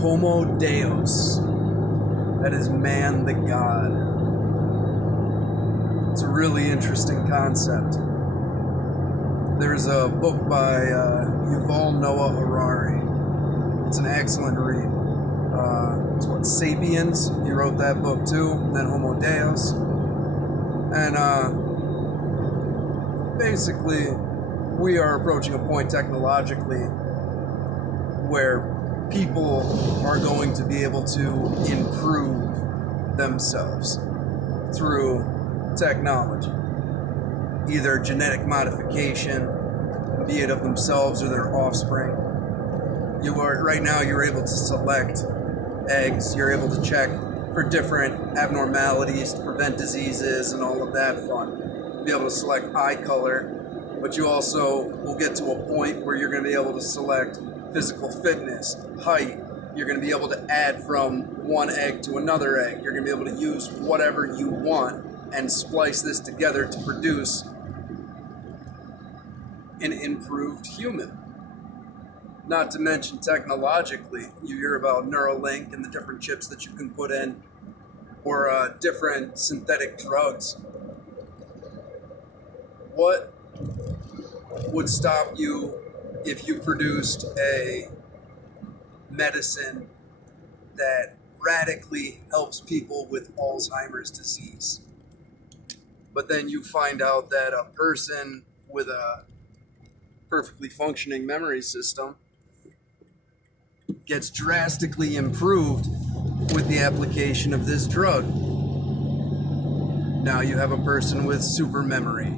Homo deus. That is man the god. It's a really interesting concept. There's a book by Yuval Noah Harari. It's an excellent read. It's what, Sapiens? He wrote that book too. And then Homo Deus. And basically, we are approaching a point technologically where people are going to be able to improve themselves through technology. Either genetic modification, be it of themselves or their offspring. Right now you're able to select eggs, you're able to check for different abnormalities to prevent diseases and all of that fun. You'll be able to select eye color, but you also will get to a point where you're going to be able to select physical fitness, height. You're going to be able to add from one egg to another egg. You're going to be able to use whatever you want and splice this together to produce an improved human. Not to mention technologically, you hear about Neuralink and the different chips that you can put in, or different synthetic drugs. What would stop you if you produced a medicine that radically helps people with Alzheimer's disease? But then you find out that a person with a perfectly functioning memory system gets drastically improved with the application of this drug. Now you have a person with super memory.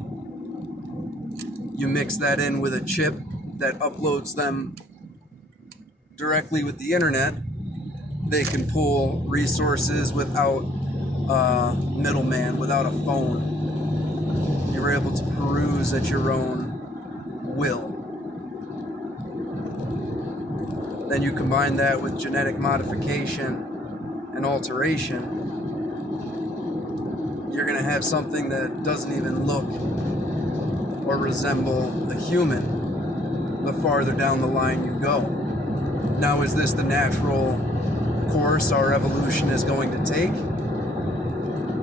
You mix that in with a chip that uploads them directly with the internet. They can pull resources without a middleman, without a phone. You're able to peruse at your own will. Then you combine that with genetic modification and alteration, you're going to have something that doesn't even look or resemble a human the farther down the line you go. Now, is this the natural course our evolution is going to take?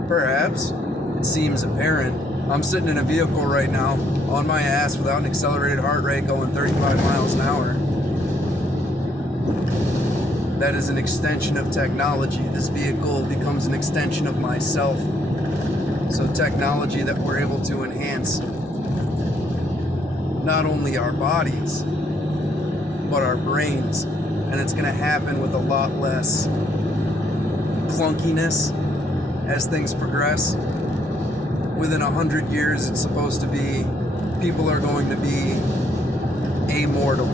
Perhaps. It seems apparent. I'm sitting in a vehicle right now on my ass without an accelerated heart rate going 35 miles an hour. That is an extension of technology. This vehicle becomes an extension of myself. So technology that we're able to enhance not only our bodies, but our brains. And it's going to happen with a lot less clunkiness as things progress. Within 100 years, it's supposed to be, people are going to be immortal.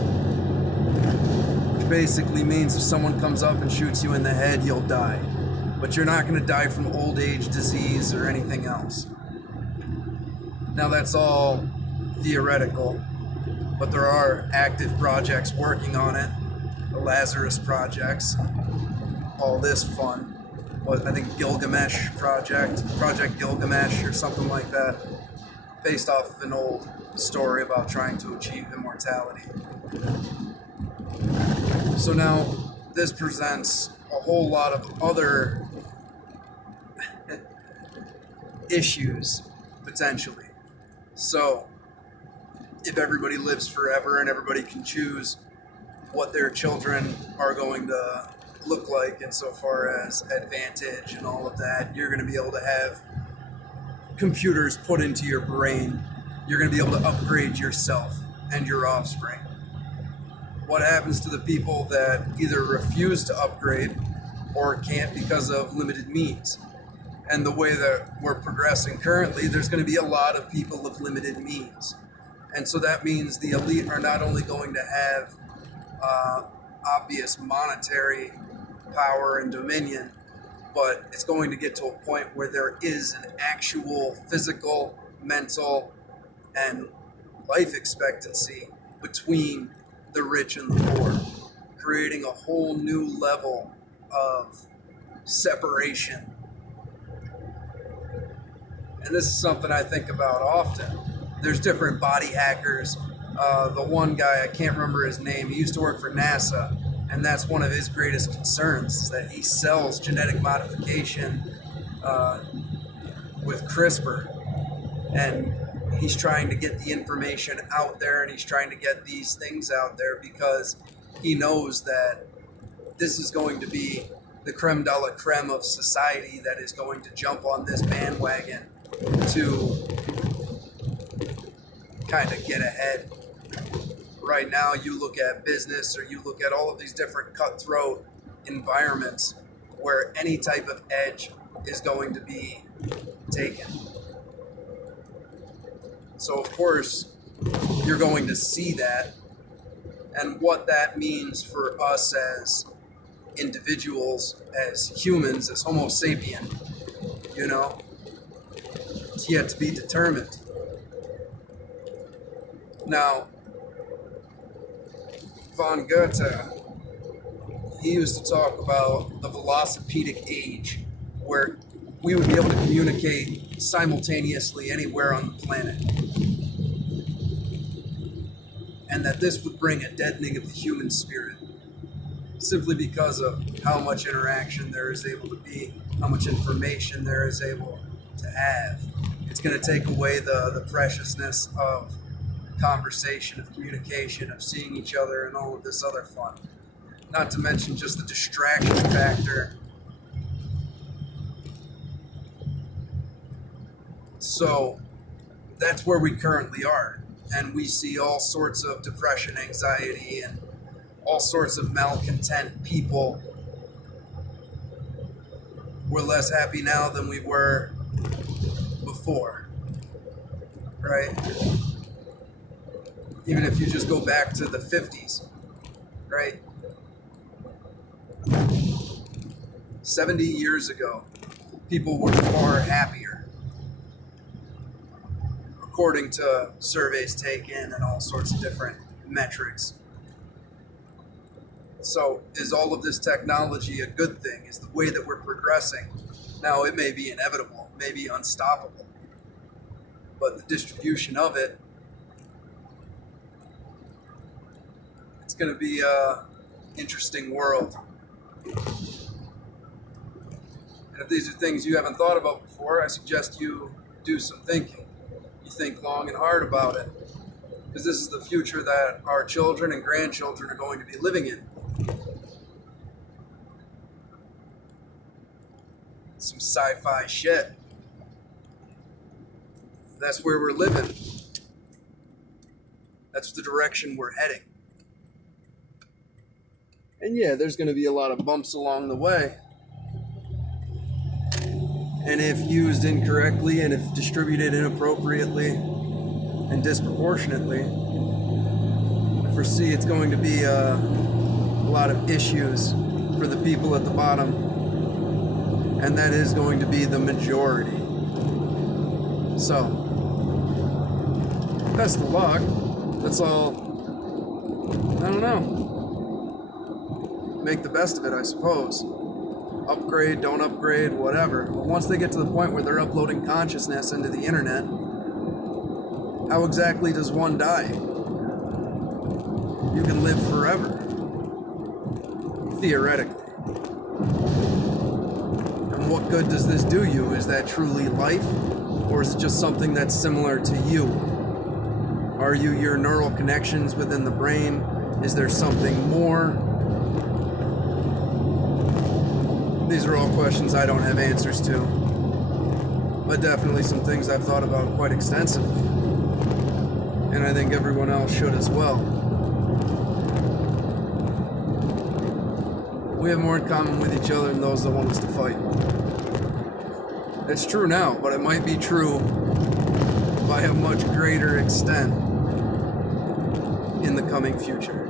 Which basically means if someone comes up and shoots you in the head, you'll die. But you're not going to die from old age, disease, or anything else. Now that's all theoretical, but there are active projects working on it. The Lazarus projects, all this fun. I think Gilgamesh Project Gilgamesh or something like that, based off of an old story about trying to achieve immortality. So now this presents a whole lot of other issues, potentially. So if everybody lives forever and everybody can choose what their children are going to look like insofar as advantage and all of that, you're going to be able to have computers put into your brain. You're going to be able to upgrade yourself and your offspring. What happens to the people that either refuse to upgrade or can't because of limited means? And the way that we're progressing currently, there's going to be a lot of people of limited means. And so that means the elite are not only going to have obvious monetary power and dominion, but it's going to get to a point where there is an actual physical, mental, and life expectancy between the rich and the poor, creating a whole new level of separation. And this is something I think about often. There's different body hackers. The one guy, I can't remember his name, he used to work for NASA, And that's one of his greatest concerns, is that he sells genetic modification with CRISPR, and he's trying to get the information out there, and he's trying to get these things out there because he knows that this is going to be the creme de la creme of society that is going to jump on this bandwagon to kind of get ahead. Right now, you look at business, or you look at all of these different cutthroat environments where any type of edge is going to be taken. So of course, you're going to see that, and what that means for us as individuals, as humans, as Homo sapien, it's yet to be determined. Now, von Goethe, he used to talk about the velocipedic age, where we would be able to communicate simultaneously anywhere on the planet. And that this would bring a deadening of the human spirit, simply because of how much interaction there is able to be, how much information there is able to have. It's going to take away the preciousness of conversation, of communication, of seeing each other, and all of this other fun. Not to mention just the distraction factor. So that's where we currently are. And we see all sorts of depression, anxiety, and all sorts of malcontent people. We're less happy now than we were before, right? Even if you just go back to the 50s, right? 70 years ago, people were far happier, according to surveys taken and all sorts of different metrics. So is all of this technology a good thing? Is the way that we're progressing? Now, it may be inevitable, it may be unstoppable, but the distribution of it, it's going to be an interesting world. And if these are things you haven't thought about before, I suggest you do some thinking. You think long and hard about it, because this is the future that our children and grandchildren are going to be living in. Some sci-fi shit. That's where we're living. That's the direction we're heading. And yeah, there's going to be a lot of bumps along the way. And if used incorrectly, and if distributed inappropriately and disproportionately, I foresee it's going to be a lot of issues for the people at the bottom. And that is going to be the majority. So, best of luck. That's all. I don't know. Make the best of it, I suppose. Upgrade, don't upgrade, whatever. But once they get to the point where they're uploading consciousness into the internet, how exactly does one die? You can live forever. Theoretically. And what good does this do you? Is that truly life? Or is it just something that's similar to you? Are you your neural connections within the brain? Is there something more? These are all questions I don't have answers to, but definitely some things I've thought about quite extensively, and I think everyone else should as well. We have more in common with each other than those that want us to fight. It's true now, but it might be true by a much greater extent in the coming future.